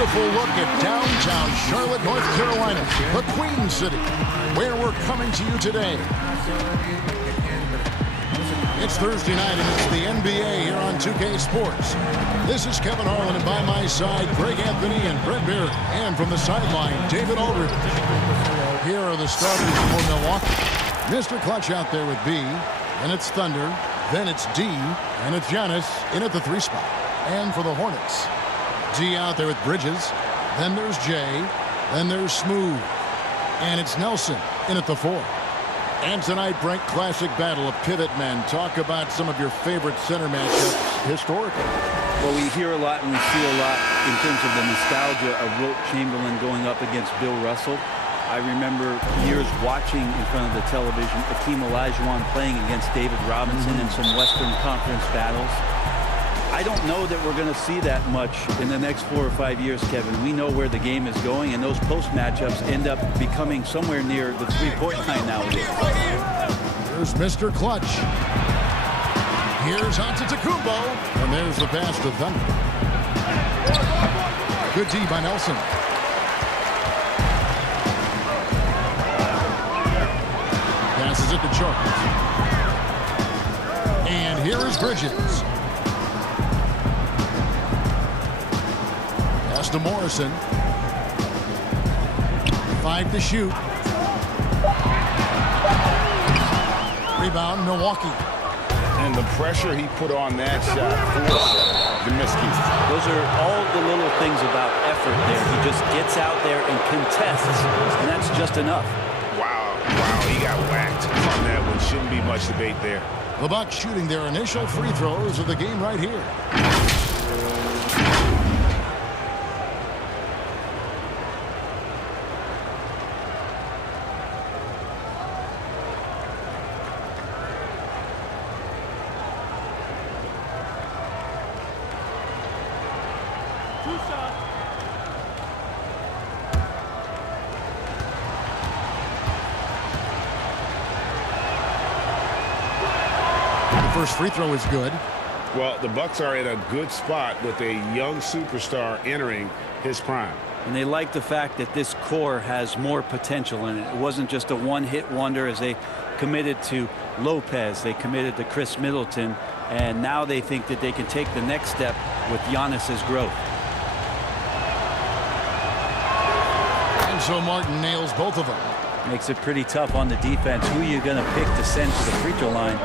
beautiful look at downtown Charlotte, North Carolina, the Queen City, where we're coming to you today. It's Thursday night, and it's the NBA here on 2K Sports. This is Kevin Harlan, and by my side, Greg Anthony and Brett Beard. And from the sideline, David Aldridge. Here are the starters for Milwaukee. Mr. Clutch out there with B. Then it's Thunder. Then it's D. And it's Giannis in at the 3 spot. And for the Hornets, D out there with Bridges. Then there's J. Then there's Smooth. And it's Nelson in at the 4. And tonight, Brent, classic battle of pivot men. Talk about some of your favorite center matchups historically. Well, we hear a lot and we see a lot in terms of the nostalgia of Wilt Chamberlain going up against Bill Russell. I remember years watching in front of the television Akeem Olajuwon playing against David Robinson in some Western Conference battles. I don't know that we're going to see that much in the next 4 or 5 years, Kevin. We know where the game is going, and those post matchups end up becoming somewhere near the 3-point line nowadays. Here's Mr. Clutch. Here's Antetokounmpo, and there's the pass to Thunder. Good D by Nelson. Passes it to Charles. And here is Bridges. Pass to Morrison. 5 to shoot. Rebound, Milwaukee. And the pressure he put on that shot forced the miscues. Those are all the little things about effort there. He just gets out there and contests, and that's just enough. Wow, he got whacked on that one. Shouldn't be much debate there. The Bucks shooting their initial free throws of the game right here. First free throw is good. Well, the Bucks are in a good spot with a young superstar entering his prime. And they like the fact that this core has more potential in it. It wasn't just a one-hit wonder as they committed to Lopez. They committed to Chris Middleton. And now they think that they can take the next step with Giannis's growth. And so Martin nails both of them. Makes it pretty tough on the defense. Who are you going to pick to send to the free throw line?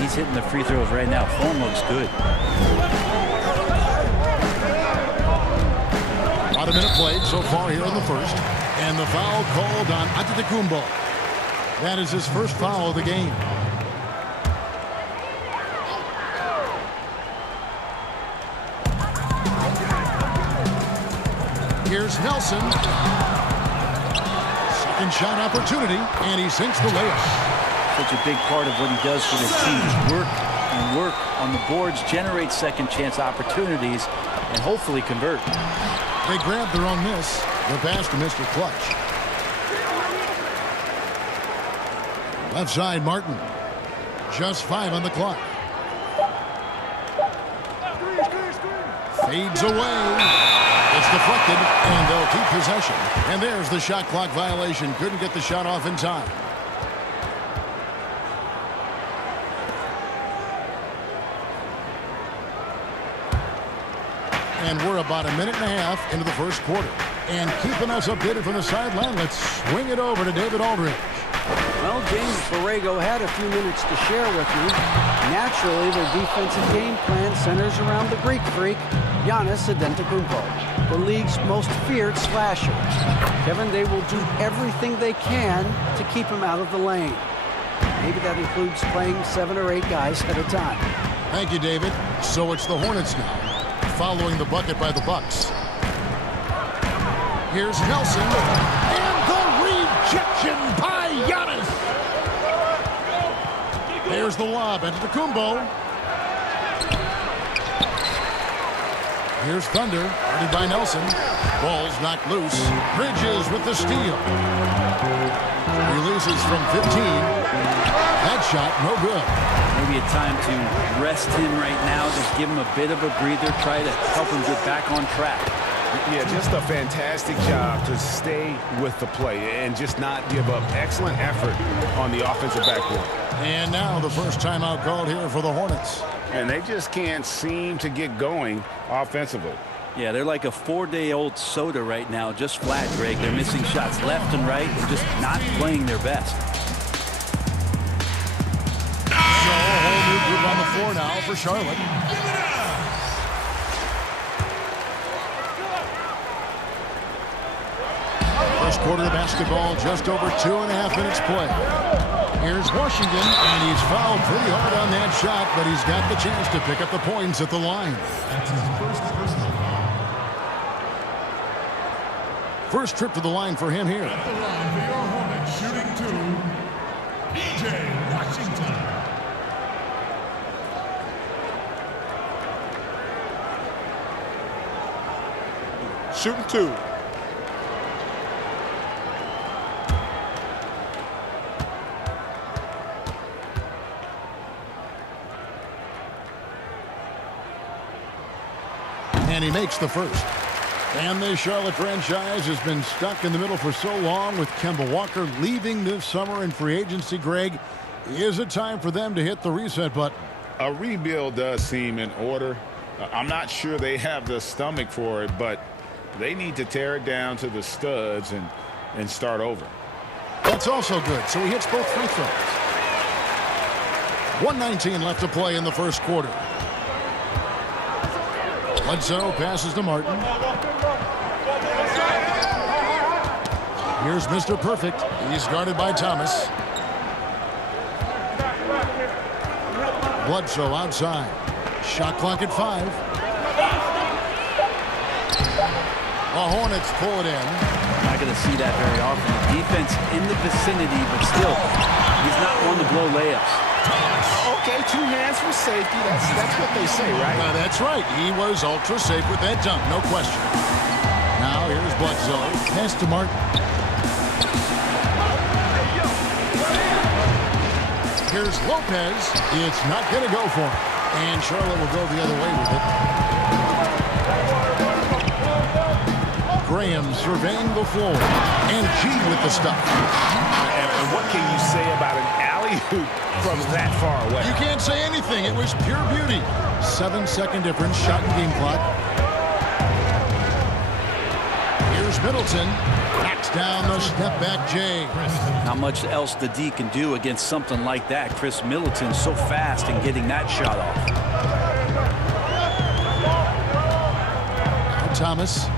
He's hitting the free throws right now. Form looks good. About a minute played so far here in the first. And the foul called on Antetokounmpo. That is his first foul of the game. Here's Nelson. Second shot opportunity, and he sinks the layup. Such a big part of what he does for this team is work and work on the boards, generate second chance opportunities, and hopefully convert. They grab their own miss. The pass to Mr. Clutch. Left side, Martin. Just 5 on the clock. Fades away. It's deflected, and they'll keep possession. And there's the shot clock violation. Couldn't get the shot off in time. And we're about a minute and a half into the first quarter. And keeping us updated from the sideline, let's swing it over to David Aldridge. Well, James Borrego had a few minutes to share with you. Naturally, their defensive game plan centers around the Greek freak, Giannis Antetokounmpo, the league's most feared slasher. Kevin, they will do everything they can to keep him out of the lane. Maybe that includes playing 7 or 8 guys at a time. Thank you, David. So it's the Hornets now, following the bucket by the Bucks. Here's Nelson, and the rejection by Giannis. There's the lob, Antetokounmpo. Here's Thunder, guarded by Nelson. Ball's knocked loose. Bridges with the steal. Releases from 15. That shot, no good. Maybe a time to rest him right now, just give him a bit of a breather, try to help him get back on track. Yeah, just a fantastic job to stay with the play and just not give up. Excellent effort on the offensive backboard. And now the first timeout called here for the Hornets. And they just can't seem to get going offensively. Yeah, they're like a 4-day-old soda right now, just flat, Greg. They're missing shots left and right and just not playing their best. So a whole new group on the floor now for Charlotte. First quarter of basketball, just over 2.5 minutes play. Here's Washington, and he's fouled pretty hard on that shot, but he's got the chance to pick up the points at the line. First trip to the line for him here. At the line for your Hornets, shooting 2, PJ Washington. Shooting 2. And he makes the first. And the Charlotte franchise has been stuck in the middle for so long with Kemba Walker leaving this summer in free agency. Greg, is it time for them to hit the reset button? A rebuild does seem in order. I'm not sure they have the stomach for it, but they need to tear it down to the studs and start over. That's also good. So he hits both free throws. 1:19 left to play in the first quarter. Bledsoe passes to Martin. Here's Mr. Perfect. He's guarded by Thomas. Bledsoe outside. Shot clock at 5. The Hornets pull it in. Not going to see that very often. Defense in the vicinity, but still, he's not one to blow layups. Okay, 2 hands for safety. That's what they say, right? That's right. He was ultra safe with that dunk, no question. Now here's Bledsoe. Pass to Martin. Here's Lopez. It's not going to go for him. And Charlotte will go the other way with it. Graham surveying the floor. And G with the stuff. And what can you say about an alley-oop from that far away? You can't say anything. It was pure beauty. 7-second difference. Shot and game clock. Here's Middleton. Knocks down the step-back J. Not much else the D can do against something like that. Chris Middleton so fast in getting that shot off. Now Thomas.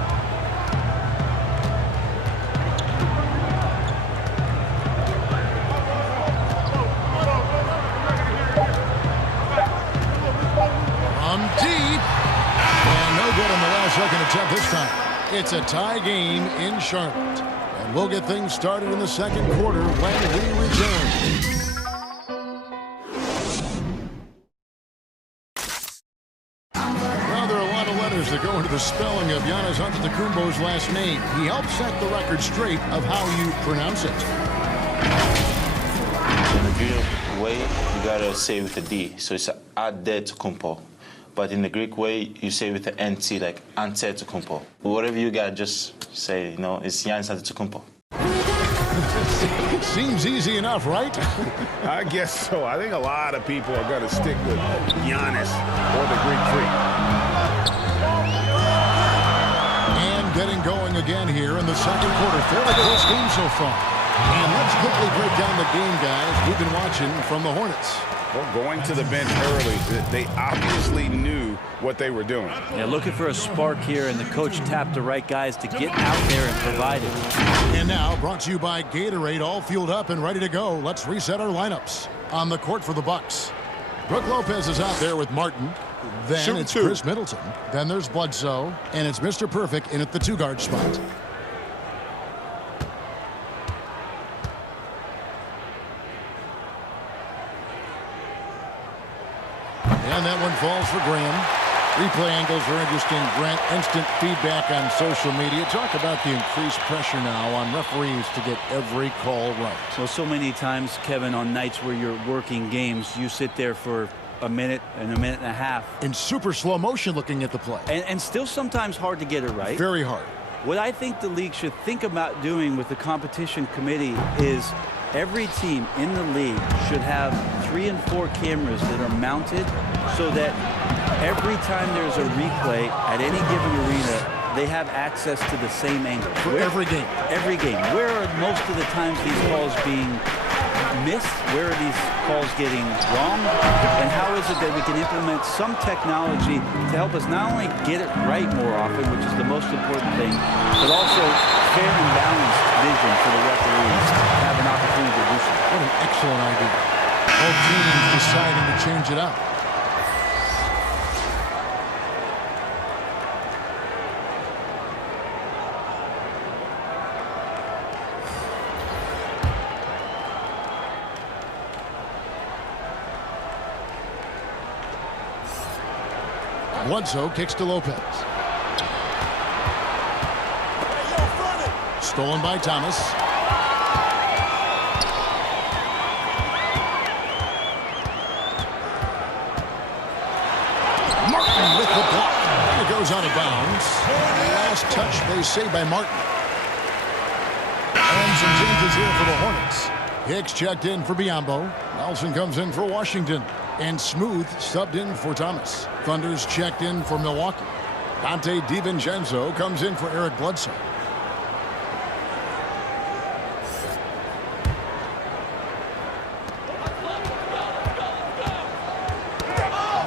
Deep. And no good on the last second attempt this time. It's a tie game in Charlotte. And we'll get things started in the second quarter when we return. Well, there are a lot of letters that go into the spelling of Giannis Antetokounmpo's last name. He helped set the record straight of how you pronounce it. In the Greek way, you gotta say with a D. So it's Antetokounmpo. But in the Greek way, you say with the NT, like Antetokounmpo. Whatever you got, just say, you know, it's Giannis Antetokounmpo. Seems easy enough, right? I guess so. I think a lot of people are going to stick with Giannis or the Greek Freak. And getting going again here in the second quarter. Fairly close game so far. And let's quickly break down the game, guys. We've been watching from the Hornets. Well, going to the bench early, they obviously knew what they were doing. Yeah, looking for a spark here, and the coach tapped the right guys to get out there and provide it. And now, brought to you by Gatorade, all fueled up and ready to go. Let's reset our lineups. On the court for the Bucks, Brook Lopez is out there with Martin. Then it's Chris Middleton. Then there's Bledsoe. And it's Mr. Perfect in at the 2-guard spot. And that one falls for Graham. Replay angles are interesting. Grant, instant feedback on social media. Talk about the increased pressure now on referees to get every call right. Well, so many times, Kevin, on nights where you're working games, you sit there for a minute and a half. In super slow motion looking at the play. And still sometimes hard to get it right. Very hard. What I think the league should think about doing with the competition committee is every team in the league should have 3 and 4 cameras that are mounted so that every time there's a replay at any given arena, they have access to the same angle. For every game. Every game. Where are most of the times these calls being missed? Where are these calls getting wrong? And how is it that we can implement some technology to help us not only get it right more often, which is the most important thing, but also fair and balanced vision for the referees to have an opportunity to do so. What an excellent idea. Both teams deciding to change it up. Bledsoe kicks to Lopez. Stolen by Thomas. Martin with the block. It goes out of bounds. Last touch, they say, by Martin. And some changes here for the Hornets. Hicks checked in for Biyombo. Nelson comes in for Washington. And Smooth subbed in for Thomas. Thunder's checked in for Milwaukee. Dante DiVincenzo comes in for Eric Bledsoe.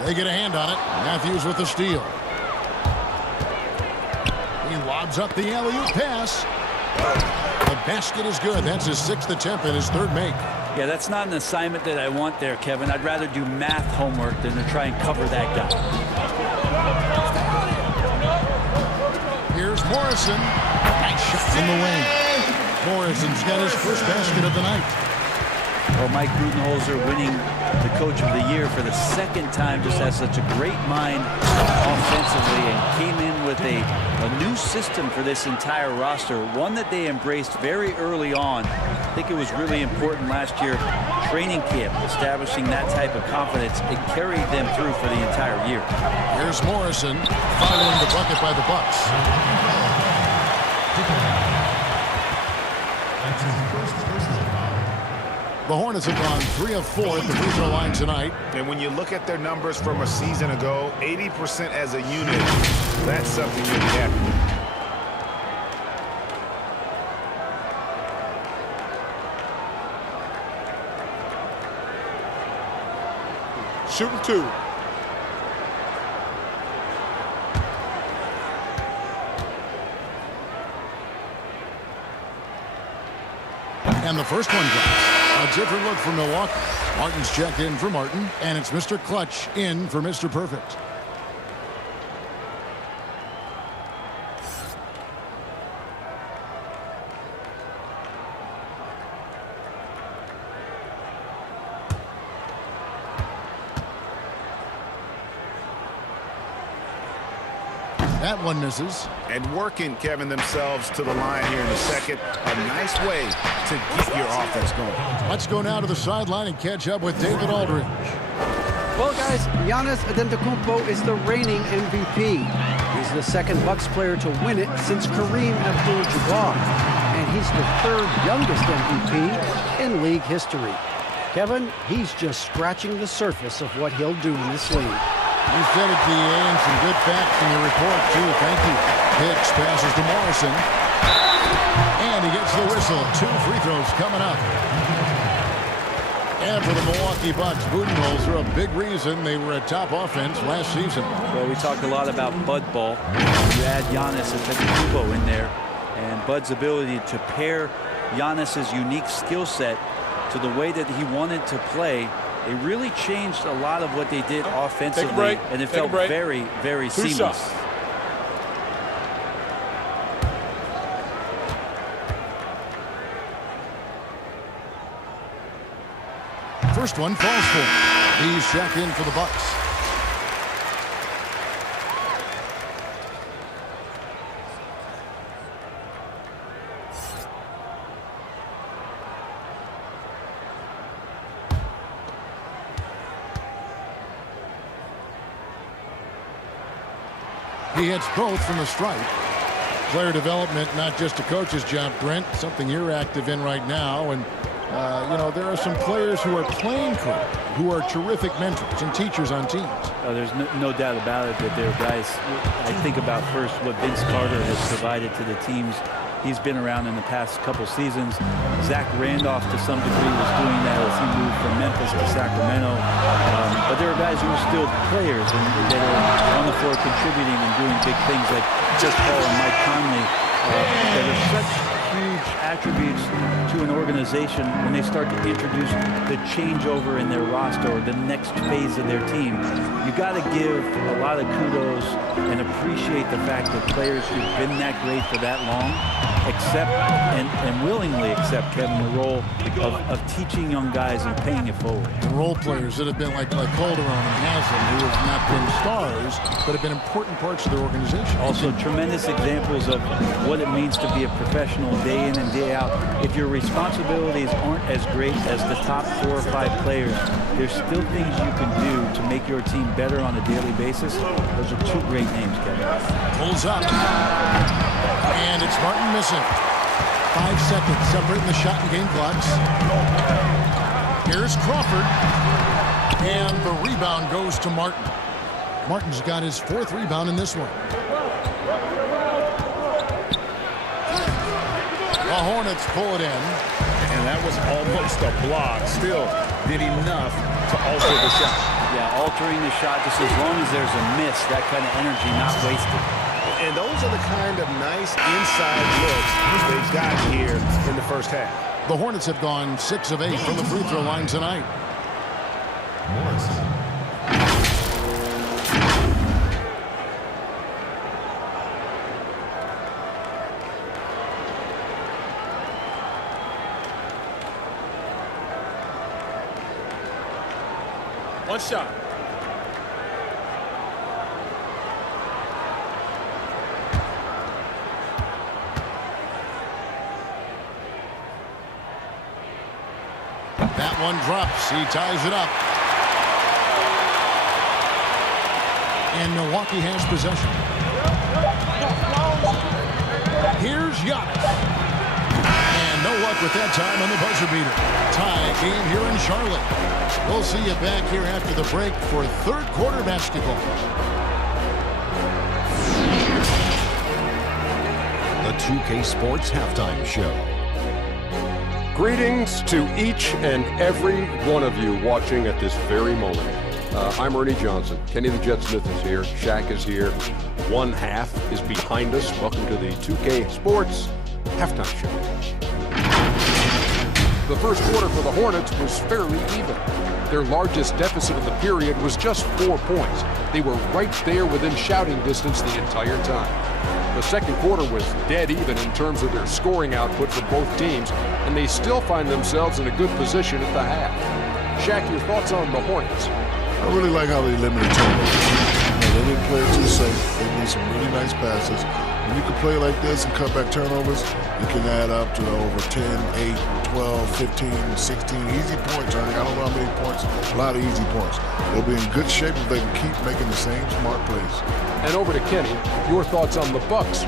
They get a hand on it. Matthews with the steal. He lobs up the alley-oop pass. The basket is good. That's his 6th attempt and his 3rd make. Yeah, that's not an assignment that I want there, Kevin. I'd rather do math homework than to try and cover that guy. Here's Morrison. Nice shot from the wing. Morrison's got his first basket of the night. Well, Mike Budenholzer winning the Coach of the Year for the 2nd time, just has such a great mind offensively and came in with a new system for this entire roster, one that they embraced very early on. I think it was really important last year, training camp, establishing that type of confidence. It carried them through for the entire year. Here's Morrison following the bucket by the Bucks. The Hornets have gone 3 of 4 at the free throw line tonight. And when you look at their numbers from a season ago, 80% as a unit, that's something you'll be happy with. Shooting 2. And the first one drops. A different look for Milwaukee. Martin's checked in for Martin, and it's Mr. Clutch in for Mr. Perfect. That one misses. And working, Kevin, themselves to the line here in the second. A nice way to get your offense going. Let's go now to the sideline and catch up with David Aldridge. Well, guys, Giannis Antetokounmpo is the reigning MVP. He's the 2nd Bucks player to win it since Kareem Abdul-Jabbar. And he's the 3rd youngest MVP in league history. Kevin, he's just scratching the surface of what he'll do in this league. You said it, DA, and some good facts in your report, too. Thank you. Hicks passes to Morrison. And he gets the whistle. 2 free throws coming up. And for the Milwaukee Bucks, Budenholzer, a big reason they were a top offense last season. Well, we talked a lot about Bud Ball. You add Giannis Antetokounmpo in there, and Bud's ability to pair Giannis's unique skill set to the way that he wanted to play. It really changed a lot of what they did offensively, and it felt very, very seamless. First one falls for him. He's checked in for the Bucks. He hits both from the stripe. Player development, not just a coach's job, Brent, something you're active in right now. And, you know, there are some players who are playing career, who are terrific mentors and teachers on teams. There's no doubt about it that there are guys. I think about first what Vince Carter has provided to the teams. He's been around in the past couple seasons. Zach Randolph, to some degree, was doing that as he moved from Memphis to Sacramento. But there are guys who are still players and that are on the floor contributing and doing big things like Chris Paul and Mike Conley. That are such huge attributes to an organization when they start to introduce the changeover in their roster or the next phase of their team. You got to give a lot of kudos and appreciate the fact that players who've been that great for that long accept and willingly accept, Kevin, the role of teaching young guys and paying it forward. Role players that have been like Calderon and Haslam, who have not been stars, but have been important parts of their organization. Also, tremendous examples of what it means to be a professional day in and day out. If your responsibilities aren't as great as the top 4 or 5 players, there's still things you can do to make your team better on a daily basis. Those are 2 great names, Kevin. Pulls up. And it's Martin missing. 5 seconds separating the shot and game clocks. Here's Crawford. And the rebound goes to Martin. Martin's got his 4th rebound in this one. The Hornets pull it in. And that was almost a block. Still did enough to alter the shot. Yeah, altering the shot just as long as there's a miss, that kind of energy not wasted. And those are the kind of nice inside looks they've got here in the first half. The Hornets have gone 6 of 8 from the free throw line tonight. Morrison. One shot. That one drops. He ties it up. And Milwaukee has possession. Here's Giannis. And no luck with that time on the buzzer beater. Tie game here in Charlotte. We'll see you back here after the break for 3rd quarter basketball. The 2K Sports Halftime Show. Greetings to each and every one of you watching at this very moment. I'm Ernie Johnson. Kenny the Jet Smith is here. Shaq is here. 1 half is behind us. Welcome to the 2K Sports Halftime Show. The first quarter for the Hornets was fairly even. Their largest deficit of the period was just 4 points. They were right there within shouting distance the entire time. The second quarter was dead even in terms of their scoring output for both teams, and they still find themselves in a good position at the half. Shaq, your thoughts on the Hornets? I really like how they limited turnovers. They didn't play too safe. They made some really nice passes. When you can play like this and cut back turnovers, it can add up to over 10, 8, 12, 15, 16 easy points. I don't know how many points, a lot of easy points. They'll be in good shape if they can keep making the same smart plays. And over to Kenny, your thoughts on the Bucks?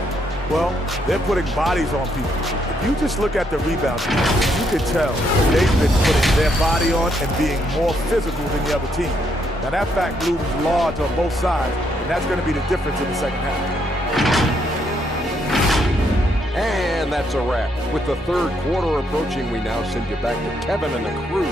Well, they're putting bodies on people. If you just look at the rebound, you can tell they've been putting their body on and being more physical than the other team. Now that fact looms large on both sides, and that's going to be the difference in the second half. And that's a wrap. With the third quarter approaching, we now send you back to Kevin and the crew.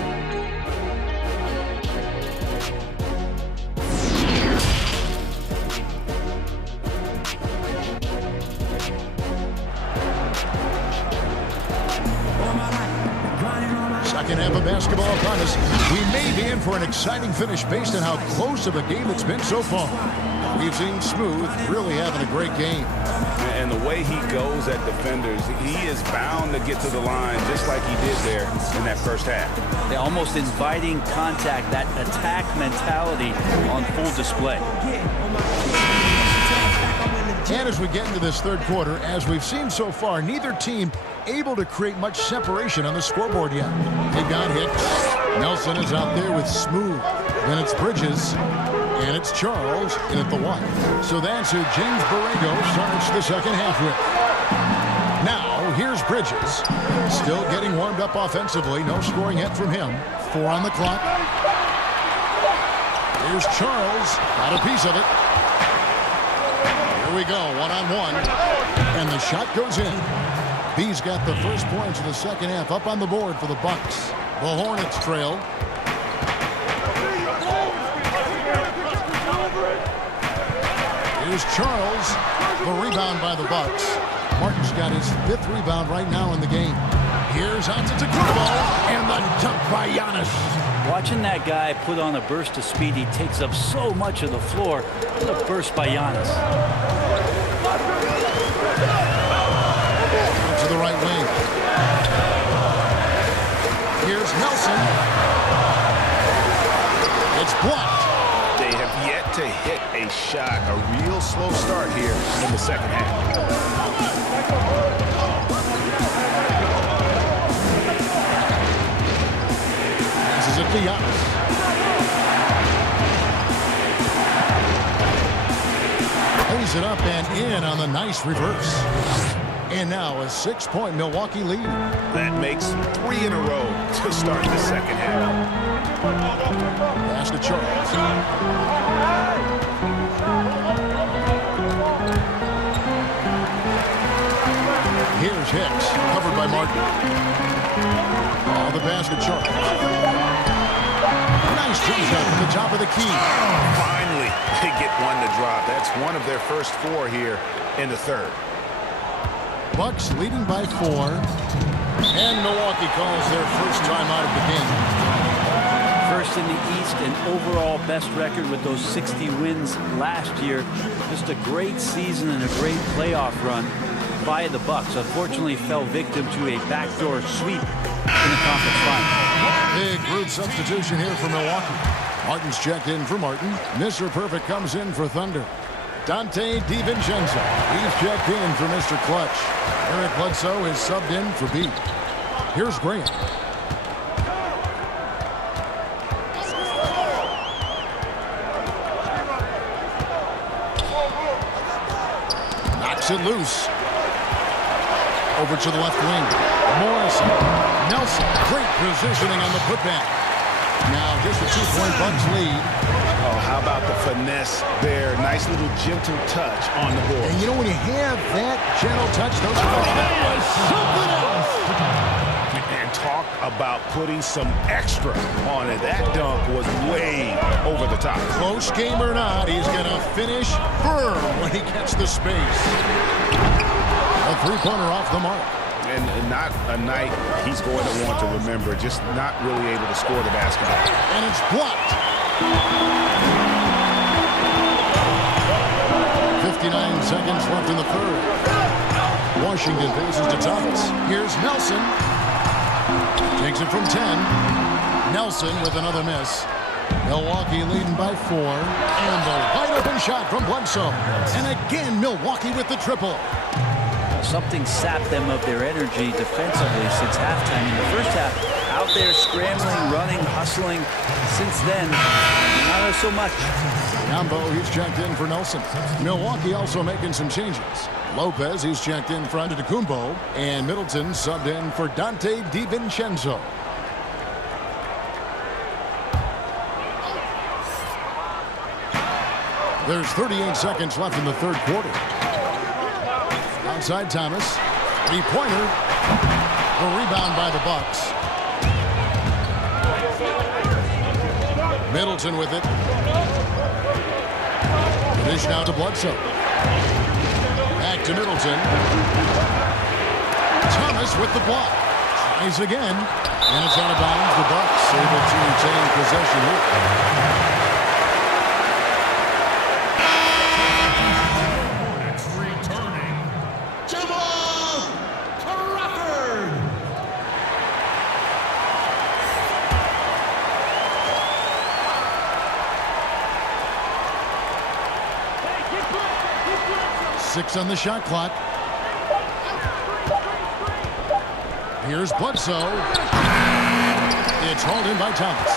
Second half of basketball upon us. We may be in for an exciting finish based on how close of a game it's been so far. We've seen Smooth really having a great game. And the way he goes at defenders, he is bound to get to the line just like he did there in that first half. They're almost inviting contact, that attack mentality on full display. And as we get into this third quarter, as we've seen so far, neither team able to create much separation on the scoreboard yet. They've got Hicks. Nelson is out there with Smooth. Then it's Bridges. And it's Charles in at the 1. So that's who James Borrego starts the second half with. Now, here's Bridges. Still getting warmed up offensively. No scoring hit from him. 4 on the clock. Here's Charles. Got a piece of it. Here we go. 1-on-1. And the shot goes in. He's got the first points of the second half up on the board for the Bucks. The Hornets trail. Here's Charles. The rebound by the Bucks. Martin's got his 5th rebound right now in the game. Here's Antetokounmpo, and the dunk by Giannis. Watching that guy put on a burst of speed, he takes up so much of the floor. What a burst by Giannis. To the right wing. Here's Nelson. It's blocked. They have yet to hit a shot. A real slow start here in the second half. This is it to Giannis. Lays it up and in on the nice reverse. And now a 6-point Milwaukee lead. That makes 3 in a row to start the second half. Pass to Charles. Here's Hicks, covered by Martin. Oh, the pass to Charles. Nice jump shot from the top of the key. Finally, they get one to drop. That's one of their first 4 here in the third. Bucks leading by 4. And Milwaukee calls their first time out of the game. First in the East and overall best record with those 60 wins last year. Just a great season and a great playoff run by the Bucks. Unfortunately, fell victim to a backdoor sweep in the conference final. Big group substitution here for Milwaukee. Martin's checked in for Martin. Mr. Perfect comes in for Thunder. Dante DiVincenzo. He's checked in for Mr. Clutch. Eric Bledsoe is subbed in for B. Here's Grant. Knocks it loose. Over to the left wing. Morrison. Nelson. Great positioning on the putback. Now just a 2-point Bucks lead. Oh, how about the finesse there? Nice little gentle touch on the board. And you know when you have that gentle touch, those that was something else. And talk about putting some extra on it. That dunk was way over the top. Close game or not, he's going to finish firm when he gets the space. A 3-pointer off the mark. And not a night he's going to want to remember. Just not really able to score the basketball. And it's blocked. 59 seconds left in the third. Washington passes to Thomas. Here's Nelson. Takes it from 10. Nelson with another miss. Milwaukee leading by 4. And the wide open shot from Bledsoe. And again, Milwaukee with the triple. Something sapped them of their energy defensively since halftime. In the first half, out there scrambling, running, hustling. Since then, not so much. Antetokounmpo, he's checked in for Nelson. Milwaukee also making some changes. Lopez, he's checked in for Antetokounmpo. And Middleton subbed in for Dante DiVincenzo. There's 38 seconds left in the third quarter. Outside Thomas. 3-pointer. The rebound by the Bucks. Middleton with it. Dish now to Bledsoe. Back to Middleton. Thomas with the block. Tries again. And it's out of bounds. The Bucks able to retain possession here. Jamal Crawford. Six on the shot clock. Here's Bledsoe. It's hauled in by Thomas.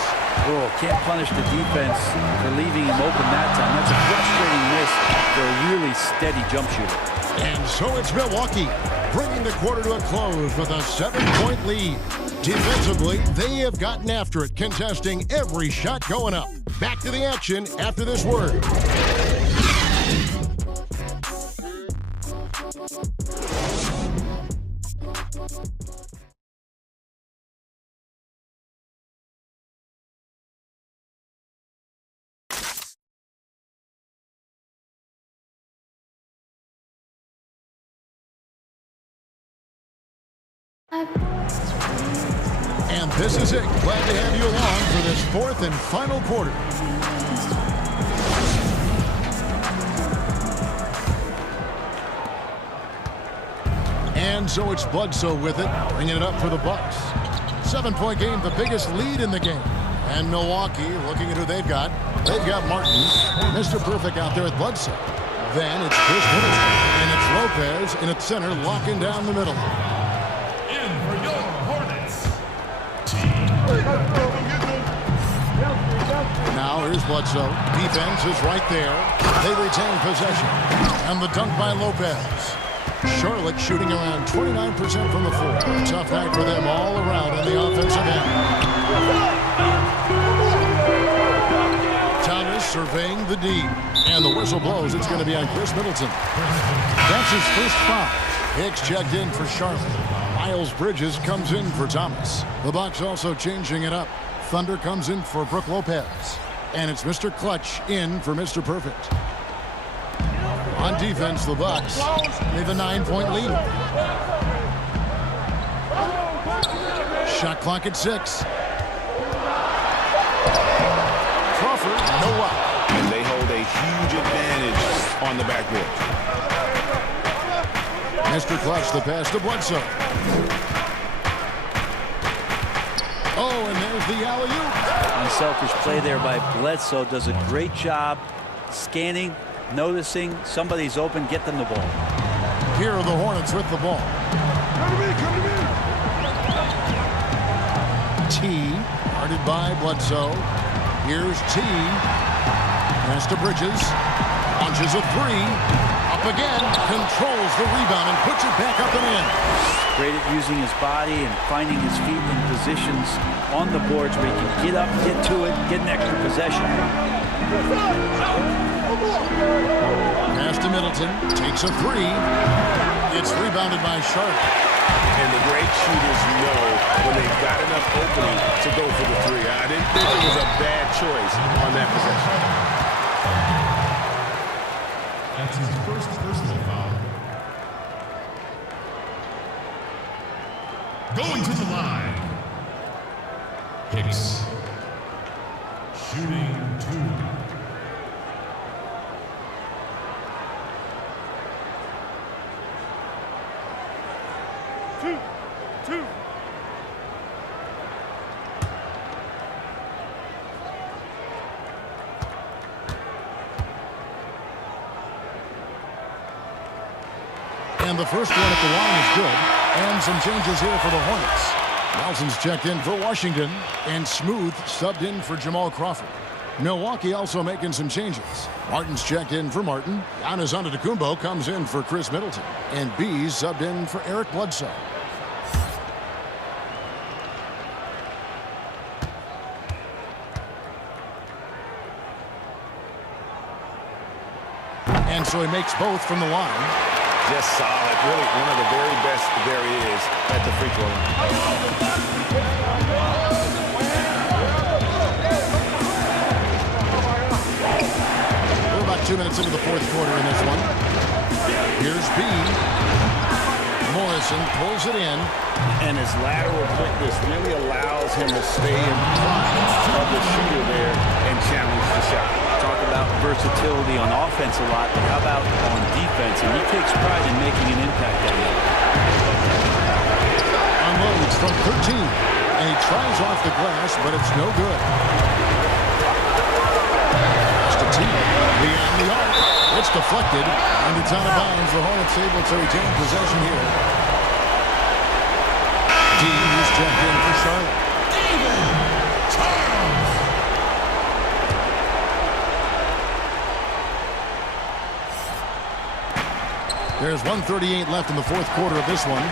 Oh, can't punish the defense for leaving him open that time. That's a frustrating miss for a really steady jump shooter. And so it's Milwaukee bringing the quarter to a close with a 7-point lead. Defensively, they have gotten after it, contesting every shot going up. Back to the action after this word. And this is it. Glad to have you along for this fourth and final quarter. And so it's Bledsoe with it, bringing it up for the Bucks. 7-point game, the biggest lead in the game. And Milwaukee, looking at who they've got. They've got Martin, Mr. Perfect out there with Bledsoe. Then it's Chris Middleton, and it's Lopez in its center, locking down the middle. In for your Hornets. Now here's Bledsoe. Defense is right there. They retain possession. And the dunk by Lopez. Charlotte shooting around 29% from the floor. Tough night for them all around in the offensive end. Thomas surveying the D. And the whistle blows. It's going to be on Chris Middleton. That's his first foul. Hicks checked in for Charlotte. Miles Bridges comes in for Thomas. The Bucks also changing it up. Thunder comes in for Brook Lopez. And it's Mr. Clutch in for Mr. Perfect. On defense, the Bucks have a 9-point lead. Shot clock at 6. Crawford, no up. And they hold a huge advantage on the backboard. Mr. Clutch, the pass to Bledsoe. Oh, and there's the alley-oop. Unselfish play there by Bledsoe. Does a great job scanning, noticing somebody's open, get them the ball. Here are the Hornets with the ball. T, guarded by Bledsoe. Here's T. Pass to Bridges. Launches a 3. Up again. Controls the rebound and puts it back up and in. Great at using his body and finding his feet in positions on the boards where he can get up, get to it, get an extra possession. Pass to Middleton. Takes a 3. It's rebounded by Charlotte. And the great shooters know when they've got enough opening to go for the 3. I didn't think it was a bad choice on that possession. That's his first personal foul. Going to the line. Hicks. Shooting 2. And the first one at the line is good. And some changes here for the Hornets. Nelson's checked in for Washington. And Smooth subbed in for Jamal Crawford. Milwaukee also making some changes. Martin's checked in for Martin. Giannis Antetokounmpo comes in for Chris Middleton. And B's subbed in for Eric Bledsoe. And so he makes both from the line. Just solid. Really one of the very best there is at the free throw line. We're about 2 minutes into the fourth quarter in this one. Here's B. Morrison pulls it in. And his lateral quickness really allows him to stay in front of the shooter there and challenge the shot. Talk about versatility on offense a lot, but how about on defense? And he takes pride in making an impact on that. Unloads from 13. And he tries off the glass, but it's no good. Just a team. Beyond the arc. It's deflected. And it's out of bounds. The Hornets able to retain possession here. D is checked in for Charlotte. There's 1:38 left in the fourth quarter of this one.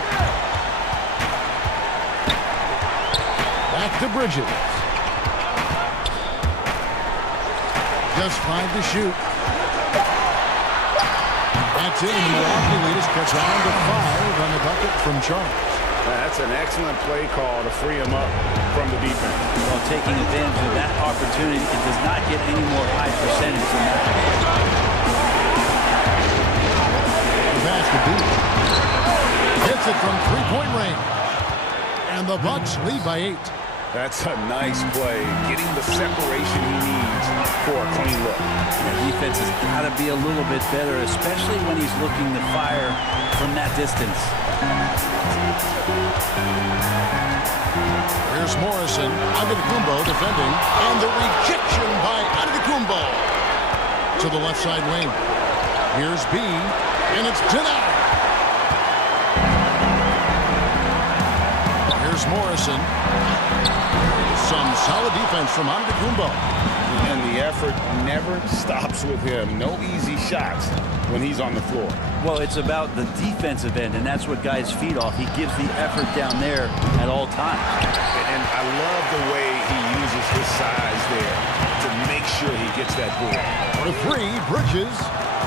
Back to Bridges. Just 5 to shoot. That's it, and the Milwaukee lead is cut down to 5 on the bucket from Charles. That's an excellent play call to free him up from the defense. Well, taking advantage of that opportunity, it does not get any more high percentage than that. Pass to beat. Hits it from three-point range. And the Bucks lead by 8. That's a nice play, getting the separation he needs for a clean look. The defense has got to be a little bit better, especially when he's looking to fire from that distance. Here's Morrison. Antetokounmpo defending. And the rejection by Antetokounmpo to the left side wing. Here's B. And it's denied. Here's Morrison. Some solid defense from Antetokounmpo. And the effort never stops with him. No easy shots when he's on the floor. Well, it's about the defensive end, and that's what guys feed off. He gives the effort down there at all times. And I love the way he uses his size there to make sure he gets that board. For 3, Bridges.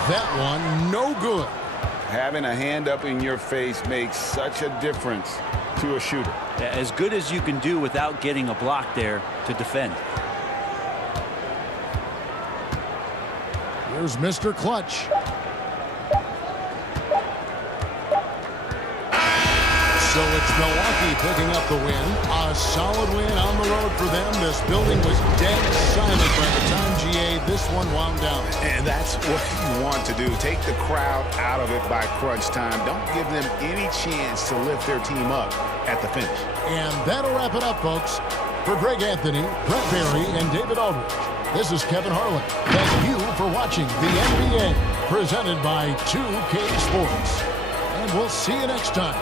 That one, no good. Having a hand up in your face makes such a difference to a shooter. As good as you can do without getting a block there to defend. Here's Mr. Clutch. So it's Milwaukee picking up the win. A solid win on the road for them. This building was dead silent by the time, GA, this one wound down. And that's what you want to do. Take the crowd out of it by crunch time. Don't give them any chance to lift their team up at the finish. And that'll wrap it up, folks. For Greg Anthony, Brett Barry, and David Aldridge, this is Kevin Harlan. Thank you for watching the NBA, presented by 2K Sports. And we'll see you next time.